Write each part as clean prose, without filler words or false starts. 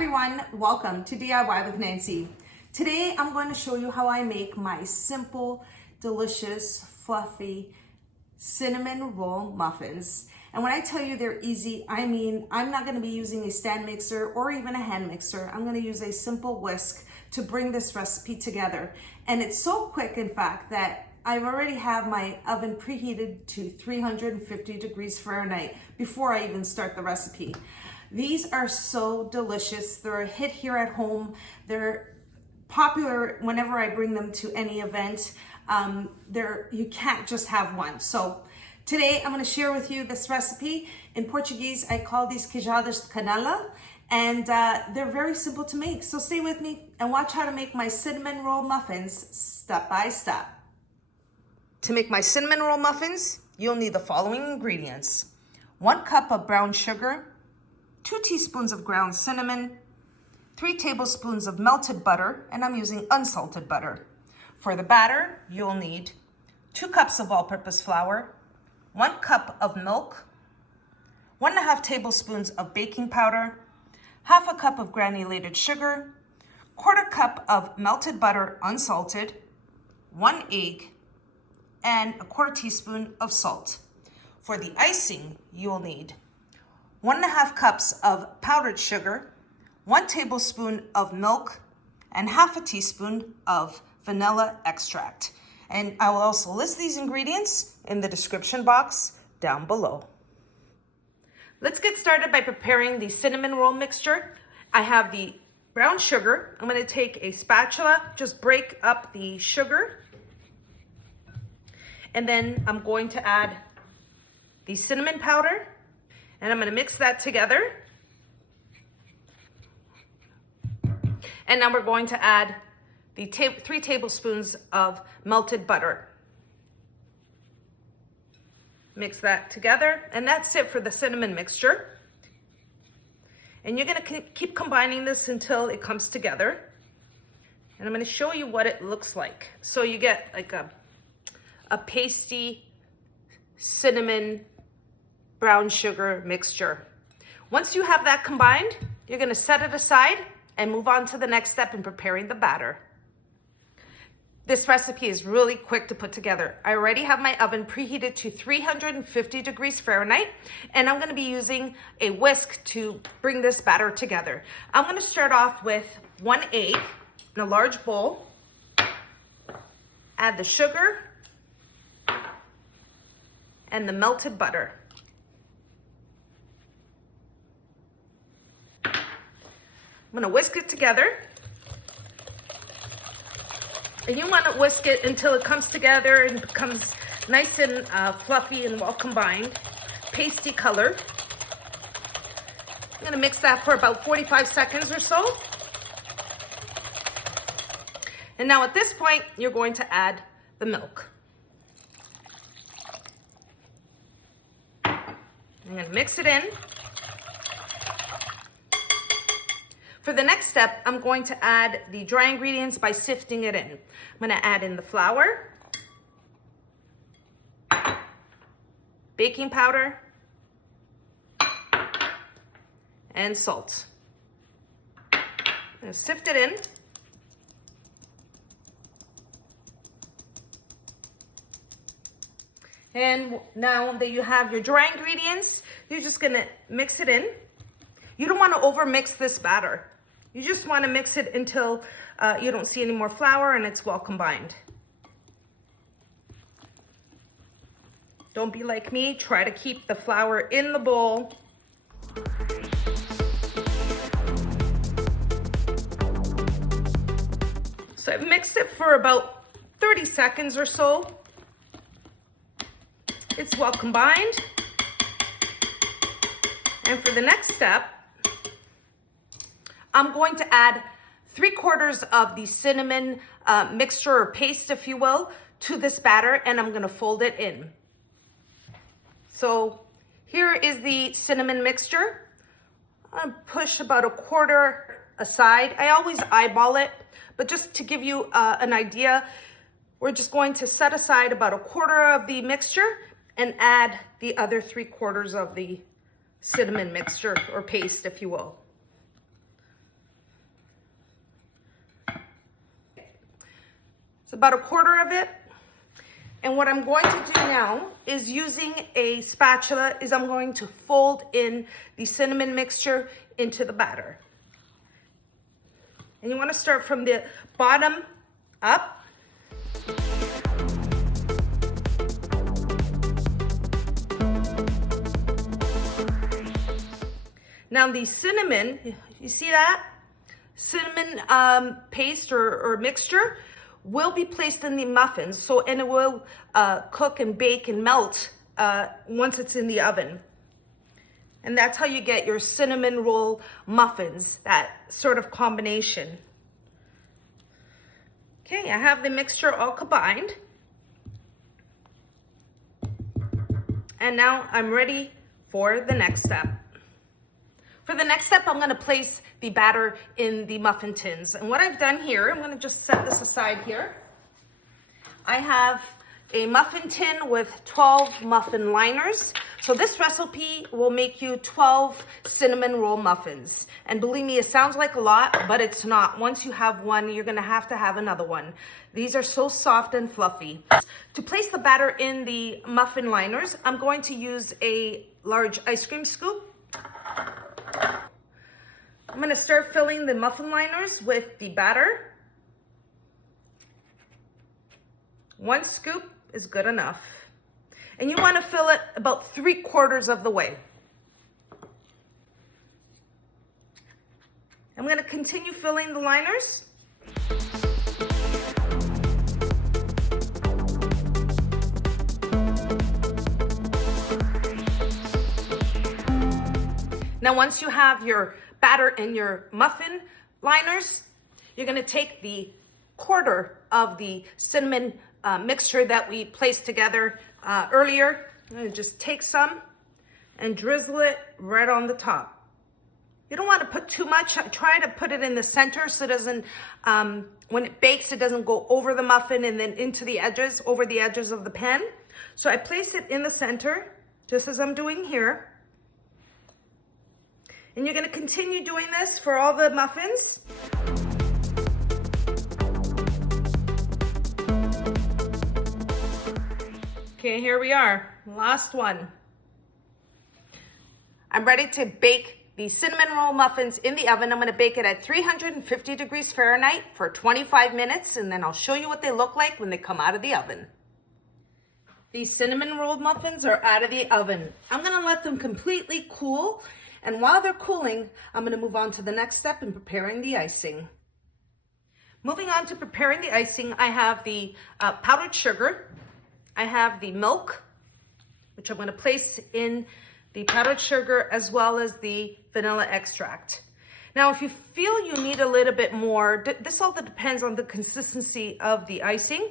everyone, welcome to DIY with Nancy. Today I'm going to show you how I make my simple, delicious, fluffy cinnamon roll muffins. And when I tell you they're easy, I mean I'm not going to be using a stand mixer or even a hand mixer. I'm going to use a simple whisk to bring this recipe together. And it's so quick, in fact, that I already have my oven preheated to 350 degrees Fahrenheit before I even start the recipe. These are so delicious. They're a hit here at home. They're popular whenever I bring them to any event. You can't just have one. So today I'm going to share with you this recipe. In Portuguese, I call these Queijadas de Canela, and they're very simple to make. So stay with me and watch how to make my cinnamon roll muffins step by step. To make my cinnamon roll muffins, you'll need the following ingredients: 1 cup of brown sugar, 2 teaspoons of ground cinnamon, 3 tablespoons of melted butter, and I'm using unsalted butter. For the batter, you'll need 2 cups of all-purpose flour, 1 cup of milk, 1.5 tablespoons of baking powder, 1/2 cup of granulated sugar, 1/4 cup of melted butter unsalted, 1 egg, and 1/4 teaspoon of salt. For the icing, you'll need 1.5 cups of powdered sugar, 1 tablespoon of milk, and 1/2 teaspoon of vanilla extract. And I will also list these ingredients in the description box down below. Let's get started by preparing the cinnamon roll mixture. I have the brown sugar. I'm going to take a spatula, just break up the sugar. And then I'm going to add the cinnamon powder. And I'm going to mix that together. And now we're going to add the 3 tablespoons of melted butter. Mix that together, and that's it for the cinnamon mixture. And you're going to keep combining this until it comes together. And I'm going to show you what it looks like. So you get like a pasty cinnamon brown sugar mixture. Once you have that combined, you're going to set it aside and move on to the next step in preparing the batter. This recipe is really quick to put together. I already have my oven preheated to 350 degrees Fahrenheit, and I'm going to be using a whisk to bring this batter together. I'm going to start off with 1 egg in a large bowl. Add the sugar and the melted butter. I'm going to whisk it together. And you want to whisk it until it comes together and becomes nice and fluffy and well combined, pasty color. I'm going to mix that for about 45 seconds or so. And now at this point, you're going to add the milk. I'm going to mix it in. For the next step, I'm going to add the dry ingredients by sifting it in. I'm going to add in the flour, baking powder, and salt. I'm going to sift it in. And now that you have your dry ingredients, you're just going to mix it in. You don't want to overmix this batter. You just want to mix it until you don't see any more flour and it's well combined. Don't be like me. Try to keep the flour in the bowl. So I've mixed it for about 30 seconds or so. It's well combined. And for the next step, I'm going to add 3/4 of the cinnamon mixture or paste, if you will, to this batter, and I'm going to fold it in. So here is the cinnamon mixture. I'm going to push about 1/4 aside. I always eyeball it, but just to give you an idea, we're just going to set aside about 1/4 of the mixture and add the other 3/4 of the cinnamon mixture or paste, if you will. It's about a quarter of it. And what I'm going to do now is using a spatula is I'm going to fold in the cinnamon mixture into the batter. And you want to start from the bottom up. Now the cinnamon, you see that? Cinnamon paste or mixture will be placed in the muffins, and it will cook and bake and melt once it's in the oven. And that's how you get your cinnamon roll muffins, that sort of combination. Okay, I have the mixture all combined. And now I'm ready for the next step. For the next step, I'm going to place the batter in the muffin tins. And what I've done here, I'm going to just set this aside here. I have a muffin tin with 12 muffin liners. So this recipe will make you 12 cinnamon roll muffins. And believe me, it sounds like a lot, but it's not. Once you have one, you're going to have another one. These are so soft and fluffy. To place the batter in the muffin liners, I'm going to use a large ice cream scoop. I'm going to start filling the muffin liners with the batter. 1 scoop is good enough. And you want to fill it about 3/4 of the way. I'm going to continue filling the liners. Now, once you have your batter in your muffin liners, you're going to take the 1/4 of the cinnamon mixture that we placed together earlier. I'm going to just take some and drizzle it right on the top. You don't want to put too much. Try to put it in the center so it doesn't, when it bakes, it doesn't go over the muffin and then into the edges, over the edges of the pan. So I place it in the center, just as I'm doing here. And you're going to continue doing this for all the muffins. Okay, here we are. Last one. I'm ready to bake the cinnamon roll muffins in the oven. I'm going to bake it at 350 degrees Fahrenheit for 25 minutes, and then I'll show you what they look like when they come out of the oven. These cinnamon roll muffins are out of the oven. I'm going to let them completely cool. And while they're cooling, I'm going to move on to the next step in preparing the icing. Moving on to preparing the icing, I have the powdered sugar. I have the milk, which I'm going to place in the powdered sugar, as well as the vanilla extract. Now, if you feel you need a little bit more, this all depends on the consistency of the icing.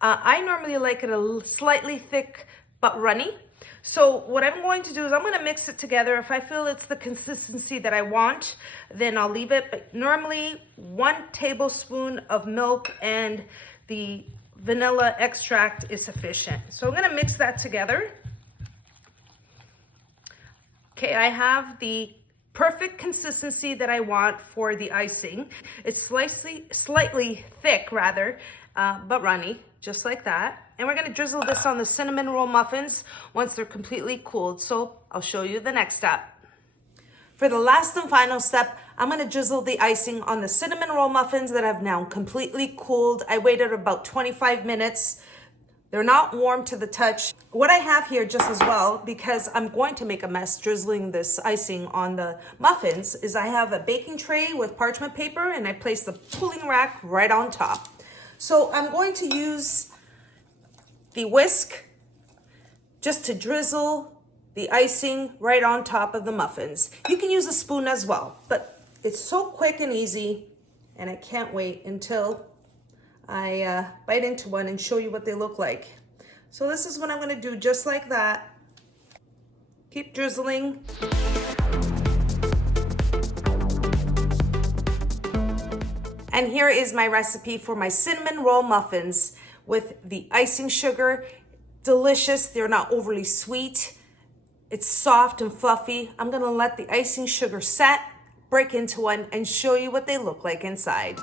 I normally like it a slightly thick but runny. So what I'm going to do is I'm going to mix it together. If I feel it's the consistency that I want, then I'll leave it. But normally 1 tablespoon of milk and the vanilla extract is sufficient. So I'm going to mix that together. Okay, I have the perfect consistency that I want for the icing. It's slightly thick rather, but runny, just like that. And we're going to drizzle this on the cinnamon roll muffins once they're completely cooled. So I'll show you the next step. For the last and final step, I'm going to drizzle the icing on the cinnamon roll muffins that have now completely cooled. I waited about 25 minutes. They're not warm to the touch. What I have here just as well, because I'm going to make a mess drizzling this icing on the muffins, is I have a baking tray with parchment paper and I place the cooling rack right on top. So I'm going to use the whisk just to drizzle the icing right on top of the muffins. You can use a spoon as well, but it's so quick and easy, and I can't wait until I bite into one and show you what they look like. So this is what I'm going to do, just like that. Keep drizzling. And here is my recipe for my cinnamon roll muffins with the icing sugar. Delicious. They're not overly sweet. It's soft and fluffy. I'm going to let the icing sugar set, break into one, and show you what they look like inside.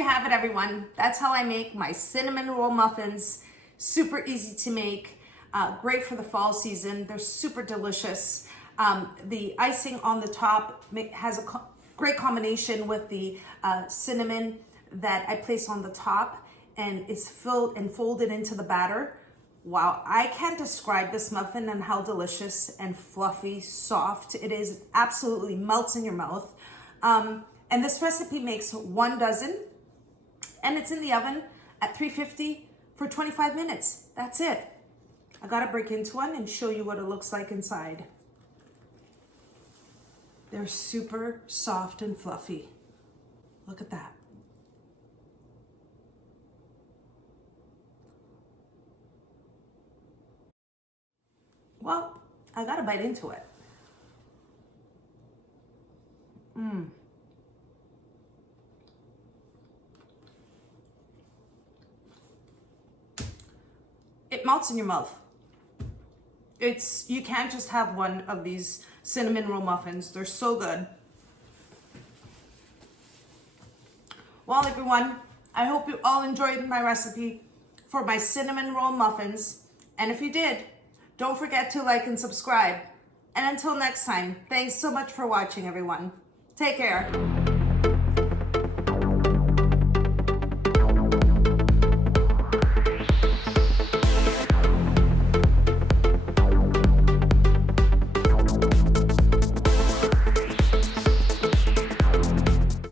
you have it, everyone. That's how I make my cinnamon roll muffins. Super easy to make, great for the fall season. They're super delicious. The icing on the top has a great combination with the cinnamon that I place on the top, and it's filled and folded into the batter. Wow, I can't describe this muffin and how delicious and fluffy, soft it is. Absolutely melts in your mouth. And this recipe makes 1 dozen, and it's in the oven at 350 for 25 minutes. That's it. I gotta break into one and show you what it looks like inside. They're super soft and fluffy. Look at that. Well, I gotta bite into it. It melts in your mouth. You can't just have one of these cinnamon roll muffins. They're so good. Well, everyone, I hope you all enjoyed my recipe for my cinnamon roll muffins. And if you did, don't forget to like and subscribe. And until next time, thanks so much for watching, everyone. Take care.